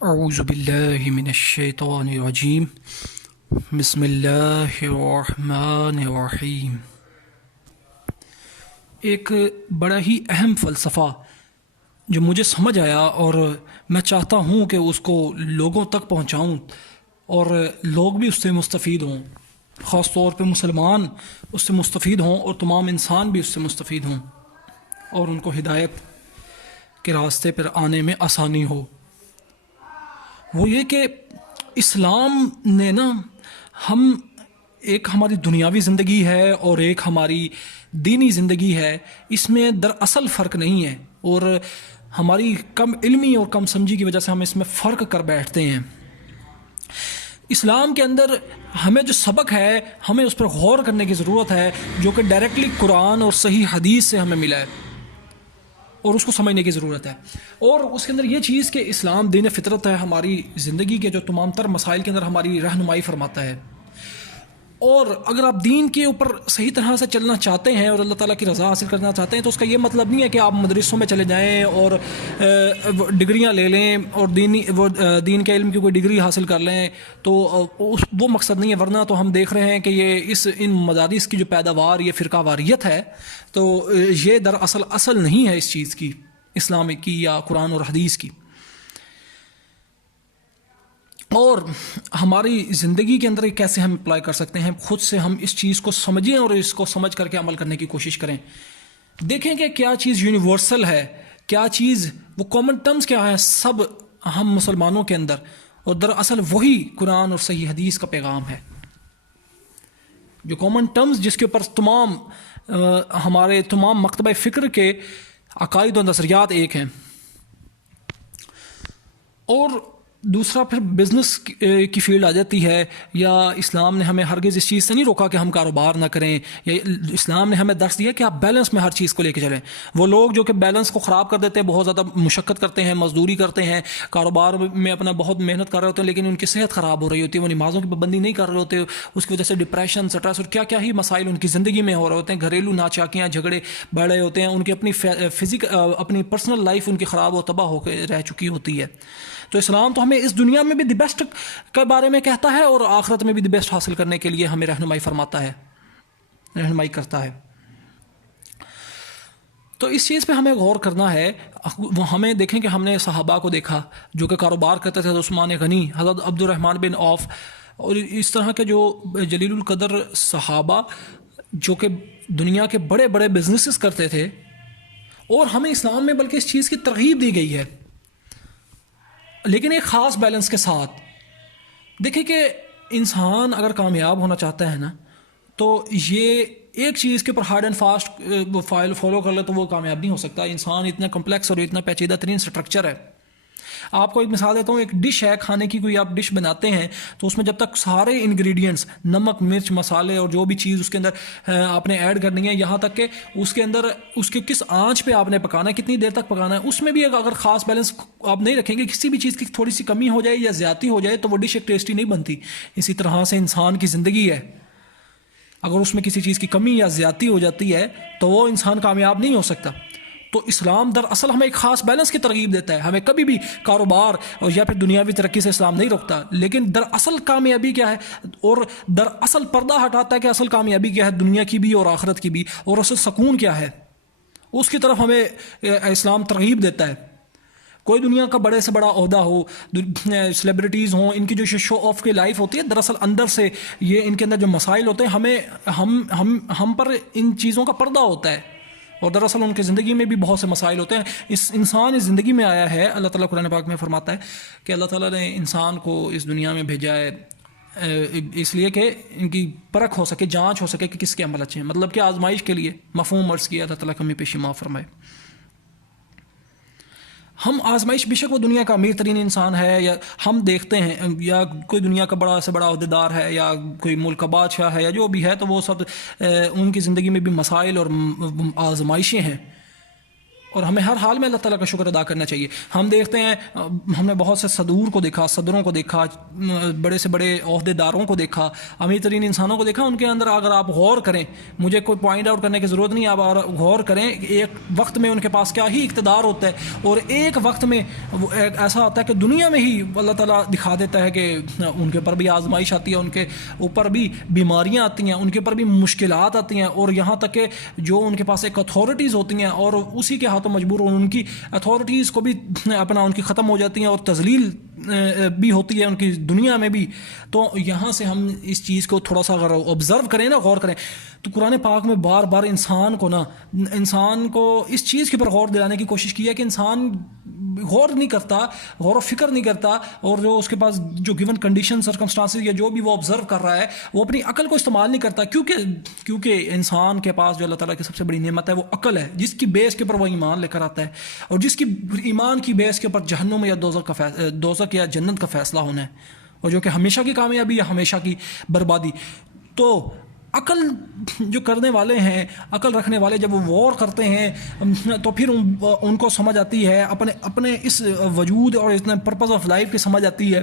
اعوذ باللہ من الشیطان الرجیم بسم اللہ الرحمن الرحیم۔ ایک بڑا ہی اہم فلسفہ جو مجھے سمجھ آیا اور میں چاہتا ہوں کہ اس کو لوگوں تک پہنچاؤں اور لوگ بھی اس سے مستفید ہوں، خاص طور پہ مسلمان اس سے مستفید ہوں اور تمام انسان بھی اس سے مستفید ہوں اور ان کو ہدایت کے راستے پر آنے میں آسانی ہو۔ وہ یہ کہ اسلام نے ایک ہماری دنیاوی زندگی ہے اور ایک ہماری دینی زندگی ہے، اس میں دراصل فرق نہیں ہے، اور ہماری کم علمی اور کم سمجھی کی وجہ سے ہم اس میں فرق کر بیٹھتے ہیں۔ اسلام کے اندر ہمیں جو سبق ہے ہمیں اس پر غور کرنے کی ضرورت ہے، جو کہ ڈائریکٹلی قرآن اور صحیح حدیث سے ہمیں ملا ہے، اور اس کو سمجھنے کی ضرورت ہے۔ اور اس کے اندر یہ چیز کہ اسلام دین فطرت ہے، ہماری زندگی کے جو تمام تر مسائل کے اندر ہماری رہنمائی فرماتا ہے، اور اگر آپ دین کے اوپر صحیح طرح سے چلنا چاہتے ہیں اور اللہ تعالیٰ کی رضا حاصل کرنا چاہتے ہیں تو اس کا یہ مطلب نہیں ہے کہ آپ مدرسوں میں چلے جائیں اور ڈگریاں لے لیں اور دین کے علم کی کوئی ڈگری حاصل کر لیں، تو وہ مقصد نہیں ہے۔ ورنہ تو ہم دیکھ رہے ہیں کہ یہ ان مدارس کی جو پیداوار یہ فرقہ واریت ہے، تو یہ دراصل اصل نہیں ہے اس چیز کی، اسلام کی یا قرآن اور حدیث کی۔ اور ہماری زندگی کے اندر کیسے ہم اپلائی کر سکتے ہیں، خود سے ہم اس چیز کو سمجھیں اور اس کو سمجھ کر کے عمل کرنے کی کوشش کریں۔ دیکھیں کہ کیا چیز یونیورسل ہے، کیا چیز وہ کامن ٹرمز کیا ہے سب ہم مسلمانوں کے اندر، اور دراصل وہی قرآن اور صحیح حدیث کا پیغام ہے۔ جو کامن ٹرمز جس کے اوپر ہمارے تمام مکتبہ فکر کے عقائد و نظریات ایک ہیں۔ اور دوسرا پھر بزنس کی فیلڈ آ جاتی ہے، یا اسلام نے ہمیں ہرگز اس چیز سے نہیں روکا کہ ہم کاروبار نہ کریں، یا اسلام نے ہمیں درس دیا کہ آپ بیلنس میں ہر چیز کو لے کے چلیں۔ وہ لوگ جو کہ بیلنس کو خراب کر دیتے ہیں، بہت زیادہ مشقت کرتے ہیں، مزدوری کرتے ہیں، کاروبار میں اپنا بہت محنت کر رہے ہوتے ہیں، لیکن ان کی صحت خراب ہو رہی ہوتی ہے، وہ نمازوں کی پابندی نہیں کر رہے ہوتے، اس کی وجہ سے ڈپریشن، سٹریس اور کیا کیا ہی مسائل ان کی زندگی میں ہو رہے ہوتے ہیں، گھریلو ناچاکیاں، جھگڑے بڑھ رہے ہوتے ہیں، ان کی اپنی پرسنل لائف ان کی خراب و تباہ ہو کے رہ چکی ہوتی ہے۔ تو اسلام تو ہمیں اس دنیا میں بھی دی بیسٹ کے بارے میں کہتا ہے اور آخرت میں بھی دی بیسٹ حاصل کرنے کے لیے ہمیں رہنمائی فرماتا ہے، رہنمائی کرتا ہے۔ تو اس چیز پہ ہمیں غور کرنا ہے۔ ہمیں دیکھیں کہ ہم نے صحابہ کو دیکھا جو کہ کاروبار کرتے تھے، عثمان غنی، حضرت عبد الرحمن بن عوف، اور اس طرح کے جو جلیل القدر صحابہ جو کہ دنیا کے بڑے بڑے بزنسز کرتے تھے، اور ہمیں اسلام میں بلکہ اس چیز کی ترغیب دی گئی ہے، لیکن ایک خاص بیلنس کے ساتھ۔ دیکھیں کہ انسان اگر کامیاب ہونا چاہتا ہے نا، تو یہ ایک چیز کے اوپر ہارڈ اینڈ فاسٹ فالو کر لے تو وہ کامیاب نہیں ہو سکتا۔ انسان اتنا کمپلیکس اور اتنا پیچیدہ ترین سٹرکچر ہے۔ آپ کو ایک مثال دیتا ہوں، ایک ڈش ہے کھانے کی، کوئی آپ ڈش بناتے ہیں تو اس میں جب تک سارے انگریڈینٹس، نمک، مرچ، مسالے اور جو بھی چیز اس کے اندر آپ نے ایڈ کرنی ہے، یہاں تک کہ اس کے اندر اس کے کس آنچ پہ آپ نے پکانا ہے، کتنی دیر تک پکانا ہے، اس میں بھی اگر خاص بیلنس آپ نہیں رکھیں گے، کسی بھی چیز کی تھوڑی سی کمی ہو جائے یا زیادتی ہو جائے تو وہ ڈش ایک ٹیسٹی نہیں بنتی۔ اسی طرح سے انسان کی زندگی ہے، اگر اس میں کسی چیز کی کمی یا زیادتی ہو جاتی ہے تو وہ انسان کامیاب نہیں ہو سکتا۔ تو اسلام دراصل ہمیں ایک خاص بیلنس کی ترغیب دیتا ہے۔ ہمیں کبھی بھی کاروبار اور یا پھر دنیاوی ترقی سے اسلام نہیں روکتا، لیکن دراصل کامیابی کیا ہے اور دراصل پردہ ہٹاتا ہے کہ اصل کامیابی کیا ہے، دنیا کی بھی اور آخرت کی بھی، اور اصل سکون کیا ہے، اس کی طرف ہمیں اسلام ترغیب دیتا ہے۔ کوئی دنیا کا بڑے سے بڑا عہدہ ہو، سیلیبریٹیز ہوں، ان کی جو شو آف کی لائف ہوتی ہے، دراصل اندر سے یہ ان کے اندر جو مسائل ہوتے ہیں، ہم پر ان چیزوں کا پردہ ہوتا ہے، اور دراصل ان کی زندگی میں بھی بہت سے مسائل ہوتے ہیں۔ انسان اس زندگی میں آیا ہے، اللہ تعالیٰ قرآن پاک میں فرماتا ہے کہ اللہ تعالیٰ نے انسان کو اس دنیا میں بھیجا ہے اس لیے کہ ان کی پرکھ ہو سکے، جانچ ہو سکے کہ کس کے عمل اچھے ہیں، مطلب کہ آزمائش کے لیے مفہوم عرض کیا، اللہ تعالیٰ کمی پیشی معاف فرمائے۔ ہم آزمائش، بے شک وہ دنیا کا امیر ترین انسان ہے، یا ہم دیکھتے ہیں، یا کوئی دنیا کا بڑا سے بڑا عہدیدار ہے، یا کوئی ملک کا بادشاہ ہے، یا جو بھی ہے، تو وہ سب ان کی زندگی میں بھی مسائل اور آزمائشیں ہیں۔ اور ہمیں ہر حال میں اللہ تعالیٰ کا شکر ادا کرنا چاہیے. ہم دیکھتے ہیں, ہم نے بہت سے صدور کو دیکھا, صدروں کو دیکھا, بڑے سے بڑے عہدے داروں کو دیکھا, امیر ترین انسانوں کو دیکھا. ان کے اندر اگر آپ غور کریں, مجھے کوئی پوائنٹ آؤٹ کرنے کی ضرورت نہیں, آپ اگر غور کریں ایک وقت میں ان کے پاس کیا ہی اقتدار ہوتا ہے, اور ایک وقت میں ایسا ہوتا ہے کہ دنیا میں ہی اللہ تعالیٰ دکھا دیتا ہے کہ ان کے اوپر بھی آزمائش آتی ہے, ان کے اوپر بھی بیماریاں آتی ہیں, ان کے اوپر بھی مشکلات آتی ہیں, اور یہاں تک کہ جو ان کے پاس ایک اتھارٹیز ہوتی ہیں اور اسی کے ہاتھوں مجبور ان کی اتھارٹیز کو بھی اپنا ان کی ختم ہو جاتی ہیں اور تذلیل بھی ہوتی ہے ان کی دنیا میں بھی. تو یہاں سے ہم اس چیز کو تھوڑا سا اگر آبزرو کریں نا, غور کریں, تو قرآن پاک میں بار بار انسان کو اس چیز کے اوپر غور دلانے کی کوشش کی ہے کہ انسان غور نہیں کرتا, غور و فکر نہیں کرتا, اور جو اس کے پاس جو گیون کنڈیشن سرکمسٹانسز یا جو بھی وہ آبزرو کر رہا ہے وہ اپنی عقل کو استعمال نہیں کرتا, کیونکہ انسان کے پاس جو اللہ تعالیٰ کی سب سے بڑی نعمت ہے وہ عقل ہے, جس کی بیس کے اوپر وہ ایمان لے کر آتا ہے, اور جس کی ایمان کی بیس کے اوپر جہنم یا دوزخ یا جنت کا فیصلہ ہونا ہے, اور جو کہ ہمیشہ کی کامیابی یا ہمیشہ کی بربادی. تو عقل جو کرنے والے ہیں, عقل رکھنے والے جب وہ غور کرتے ہیں تو پھر ان کو سمجھ آتی ہے, اپنے اس وجود اور اتنے پرپز آف لائف کی سمجھ آتی ہے.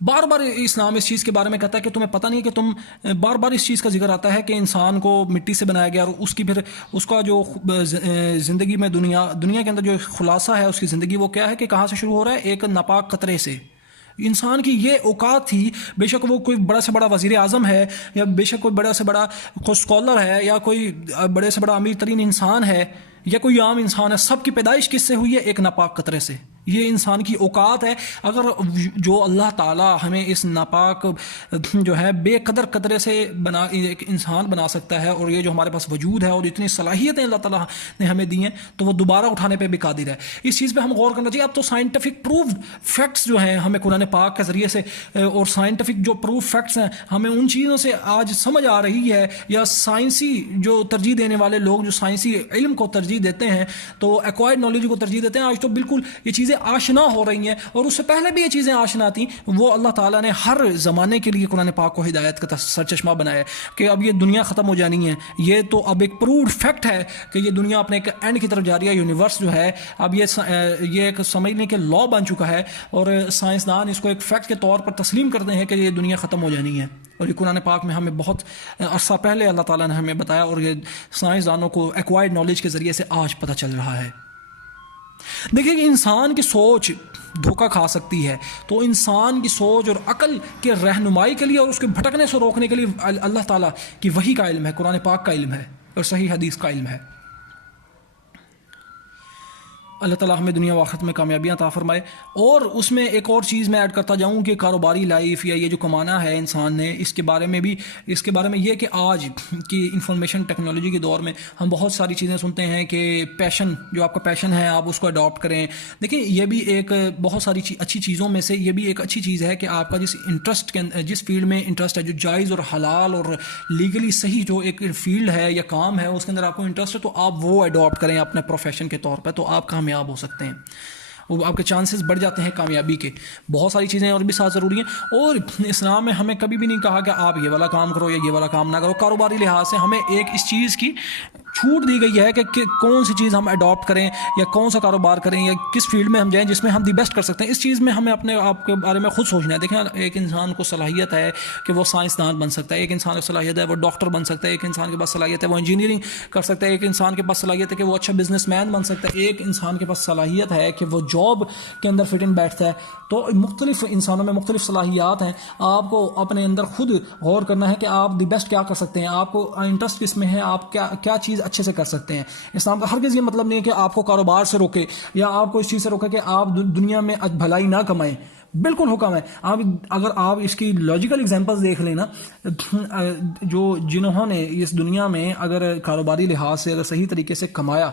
بار بار اسلام اس چیز کے بارے میں کہتا ہے کہ تمہیں پتہ نہیں کہ تم, بار بار اس چیز کا ذکر آتا ہے کہ انسان کو مٹی سے بنایا گیا, اور اس کی پھر اس کا جو زندگی میں دنیا کے اندر جو خلاصہ ہے اس کی زندگی وہ کیا ہے کہ کہاں سے شروع ہو رہا ہے, ایک ناپاک قطرے سے. انسان کی یہ اوقات تھی, بے شک وہ کوئی بڑا سے بڑا وزیر اعظم ہے, یا بے شک کوئی بڑا سے بڑا کوئی اسکالر ہے, یا کوئی بڑے سے بڑا امیر ترین انسان ہے, یا کوئی عام انسان ہے, سب کی پیدائش کس سے ہوئی ہے؟ ایک ناپاک قطرے سے. یہ انسان کی اوقات ہے. اگر جو اللہ تعالیٰ ہمیں اس ناپاک جو ہے بے قدر قطرے سے ایک انسان بنا سکتا ہے, اور یہ جو ہمارے پاس وجود ہے اور اتنی صلاحیتیں اللہ تعالیٰ نے ہمیں دی ہیں, تو وہ دوبارہ اٹھانے پہ بھی قادر ہے. اس چیز پہ ہم غور کرنا چاہیے. اب تو سائنٹیفک پروفڈ فیکٹس جو ہیں ہمیں قرآن پاک کے ذریعے سے, اور سائنٹیفک جو پروف فیکٹس ہیں ہمیں ان چیزوں سے آج سمجھ آ رہی ہے, یا سائنسی جو ترجیح دینے والے لوگ جو سائنسی علم کو ترجیح دیتے ہیں, تو ایکوائرڈ نالج کو ترجیح دیتے ہیں, آج تو بالکل یہ چیزیں آشنا ہو رہی ہیں, اور اس سے پہلے بھی یہ چیزیں آشنا تھیں. وہ اللہ تعالیٰ نے ہر زمانے کے لیے قرآن پاک کو ہدایت کا سرچشمہ بنایا ہے کہ اب یہ دنیا ختم ہو جانی ہے. یہ تو اب ایک پرووڈ فیکٹ ہے کہ یہ دنیا اپنے ایک اینڈ کی طرف جا رہی ہے. یونیورس جو ہے اب یہ ایک سمجھنے کے لا بن چکا ہے, اور سائنسدان اس کو ایک فیکٹ کے طور پر تسلیم کرتے ہیں کہ یہ دنیا ختم ہو جانی ہے. اور یہ قرآن پاک میں ہمیں بہت عرصہ پہلے اللہ تعالیٰ نے ہمیں بتایا, اور یہ سائنسدانوں کو ایکوائرڈ نالج کے ذریعے سے آج پتہ چل رہا ہے. دیکھیں کہ انسان کی سوچ دھوکہ کھا سکتی ہے, تو انسان کی سوچ اور عقل کے رہنمائی کے لیے اور اس کے بھٹکنے سے روکنے کے لیے اللہ تعالیٰ کی وحی کا علم ہے, قرآن پاک کا علم ہے, اور صحیح حدیث کا علم ہے. اللہ تعالیٰ ہمیں دنیا و آخرت میں کامیابیاں عطا فرمائے. اور اس میں ایک اور چیز میں ایڈ کرتا جاؤں کہ کاروباری لائف یا یہ جو کمانا ہے انسان نے, اس کے بارے میں یہ کہ آج کی انفارمیشن ٹیکنالوجی کے دور میں ہم بہت ساری چیزیں سنتے ہیں کہ پیشن, جو آپ کا پیشن ہے آپ اس کو اڈاپٹ کریں. دیکھیں یہ بھی ایک بہت ساری اچھی چیزوں میں سے یہ بھی ایک اچھی چیز ہے کہ آپ کا جس فیلڈ میں انٹرسٹ ہے, جو جائز اور حلال اور لیگلی صحیح جو ایک فیلڈ ہے یا کام ہے اس کے اندر آپ کو انٹرسٹ ہے, تو آپ وہ اڈاپٹ کریں اپنے پروفیشن کے طور پہ, تو آپ کامیاب ہو سکتے ہیں. وہ آپ کے چانسز بڑھ جاتے ہیں کامیابی کے. بہت ساری چیزیں اور بھی ساتھ ضروری ہیں. اور اسلام میں ہمیں کبھی بھی نہیں کہا کہ آپ یہ والا کام کرو یا یہ والا کام نہ کرو. کاروباری لحاظ سے ہمیں ایک اس چیز کی چھوٹ دی گئی ہے کہ کون سی چیز ہم اڈاپٹ کریں یا کون سا کاروبار کریں یا کس فیلڈ میں ہم جائیں جس میں ہم دی بیسٹ کر سکتے ہیں. اس چیز میں ہمیں اپنے آپ کے بارے میں خود سوچنا ہے. دیکھیں ایک انسان کو صلاحیت ہے کہ وہ سائنسدان بن سکتا ہے, ایک انسان کو صلاحیت ہے وہ ڈاکٹر بن سکتا ہے, ایک انسان کے پاس صلاحیت ہے وہ انجینئرنگ کر سکتا ہے, ایک انسان کے پاس صلاحیت ہے کہ وہ اچھا بزنس مین بن سکتا ہے, ایک انسان کے پاس صلاحیت ہے کہ وہ جاب کے اندر فٹ ان بیٹھتا ہے. تو مختلف انسانوں میں مختلف صلاحیات ہیں. آپ کو اپنے اندر خود غور کرنا ہے کہ آپ دی بیسٹ کیا کر سکتے ہیں, آپ کو انٹرسٹ کس میں ہے, آپ کیا چیز اچھے سے کر سکتے ہیں. اسلام کا ہرگز یہ مطلب نہیں ہے کہ آپ کو کاروبار سے روکے یا آپ کو اس چیز سے روکے کہ آپ دنیا میں بھلائی نہ کمائیں. بالکل حکم ہے. اگر آپ اس کی لاجیکل اگزامپلس دیکھ لیں نا, جنہوں نے اس دنیا میں اگر کاروباری لحاظ سے اگر صحیح طریقے سے کمایا,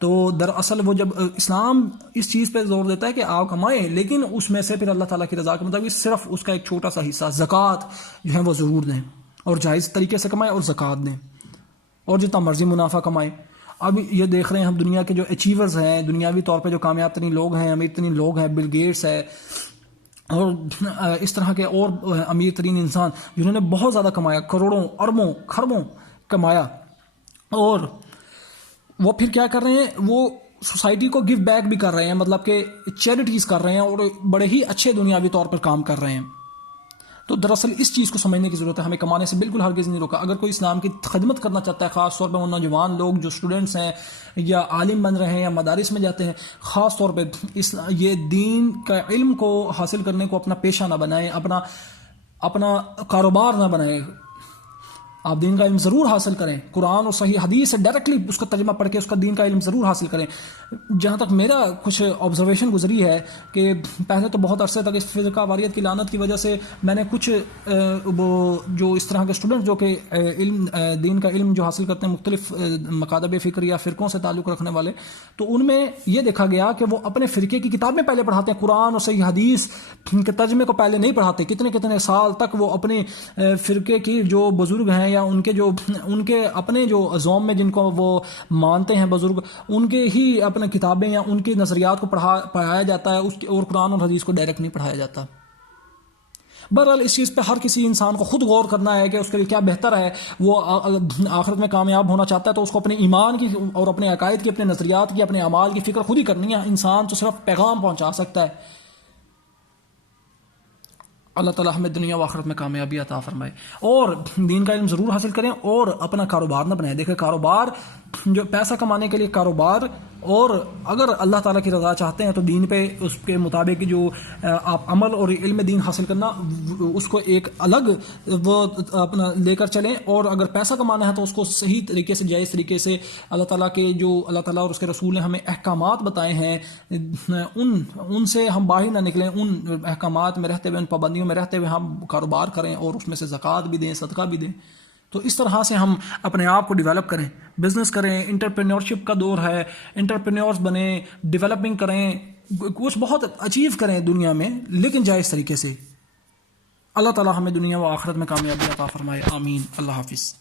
تو دراصل وہ جب اسلام اس چیز پہ زور دیتا ہے کہ آپ کمائیں, لیکن اس میں سے پھر اللہ تعالیٰ کی رضا کے مطابق صرف اس کا ایک چھوٹا سا حصہ زکوٰۃ جو ہے وہ ضرور دیں, اور جائز طریقے سے کمائیں اور زکوٰۃ دیں, اور جتنا مرضی منافع کمائیں. اب یہ دیکھ رہے ہیں ہم دنیا کے جو اچیورز ہیں, دنیاوی طور پہ جو کامیاب ترین لوگ ہیں, امیر ترین لوگ ہیں, بل گیٹس ہے اور اس طرح کے اور امیر ترین انسان جنہوں نے بہت زیادہ کمایا, کروڑوں اربوں خربوں کمایا, اور وہ پھر کیا کر رہے ہیں، وہ سوسائٹی کو گیو بیک بھی کر رہے ہیں، مطلب کہ چیریٹیز کر رہے ہیں اور بڑے ہی اچھے دنیاوی طور پر کام کر رہے ہیں. تو دراصل اس چیز کو سمجھنے کی ضرورت ہے، ہمیں کمانے سے بالکل ہرگز نہیں روکا. اگر کوئی اسلام کی خدمت کرنا چاہتا ہے، خاص طور پہ وہ نوجوان لوگ جو اسٹوڈنٹس ہیں یا عالم بن رہے ہیں یا مدارس میں جاتے ہیں، خاص طور پہ یہ دین کا علم کو حاصل کرنے کو اپنا پیشہ نہ بنائیں، اپنا کاروبار نہ بنائیں. آپ دین کا علم ضرور حاصل کریں، قرآن اور صحیح حدیث سے ڈائریکٹلی اس کا ترجمہ پڑھ کے اس کا دین کا علم ضرور حاصل کریں. جہاں تک میرا کچھ آبزرویشن گزری ہے کہ پہلے تو بہت عرصے تک اس فرقہ واریت کی لعنت کی وجہ سے میں نے کچھ جو اس طرح کے اسٹوڈنٹ جو کہ دین کا علم جو حاصل کرتے ہیں مختلف مکاتب فکر یا فرقوں سے تعلق رکھنے والے، تو ان میں یہ دیکھا گیا کہ وہ اپنے فرقے کی کتابیں پہلے پڑھاتے ہیں، قرآن اور صحیح حدیث کے ترجمے کو پہلے نہیں پڑھاتے. کتنے سال تک وہ اپنے فرقے کی جو بزرگ ہیں یا ان کے اپنے جو عزوم میں جن کو وہ مانتے ہیں بزرگ، ان کے ہی اپنے کتابیں یا ان کے نظریات کو پڑھایا جاتا ہے، اور قرآن اور حدیث کو ڈائریکٹ نہیں پڑھایا جاتا. بہرحال اس چیز پہ ہر کسی انسان کو خود غور کرنا ہے کہ اس کے لیے کیا بہتر ہے. وہ آخرت میں کامیاب ہونا چاہتا ہے تو اس کو اپنے ایمان کی اور اپنے عقائد کی، اپنے نظریات کی، اپنے اعمال کی فکر خود ہی کرنی ہے. انسان تو صرف پیغام پہنچا سکتا ہے. اللہ تعالیٰ ہمیں دنیا و آخرت میں کامیابی عطا فرمائے. اور دین کا علم ضرور حاصل کریں اور اپنا کاروبار نہ بنائیں. دیکھیں کاروبار جو پیسہ کمانے کے لیے کاروبار، اور اگر اللہ تعالیٰ کی رضا چاہتے ہیں تو دین پہ اس کے مطابق جو آپ عمل اور علم دین حاصل کرنا، اس کو ایک الگ وہ اپنا لے کر چلیں. اور اگر پیسہ کمانا ہے تو اس کو صحیح طریقے سے، جائز طریقے سے، اللہ تعالیٰ کے جو اللہ تعالیٰ اور اس کے رسول نے ہمیں احکامات بتائے ہیں ان سے ہم باہر نہ نکلیں. ان احکامات میں رہتے ہوئے، ان پابندیوں میں رہتے ہوئے ہم کاروبار کریں اور اس میں سے زکوٰۃ بھی دیں، صدقہ بھی دیں. تو اس طرح سے ہم اپنے آپ کو ڈیولپ کریں، بزنس کریں. انٹرپرینیورشپ کا دور ہے، انٹرپرینیورز بنیں، ڈیولپنگ کریں، کچھ بہت اچیو کریں دنیا میں، لیکن جائز طریقے سے. اللہ تعالیٰ ہمیں دنیا و آخرت میں کامیابی عطا فرمائے. آمین. اللہ حافظ.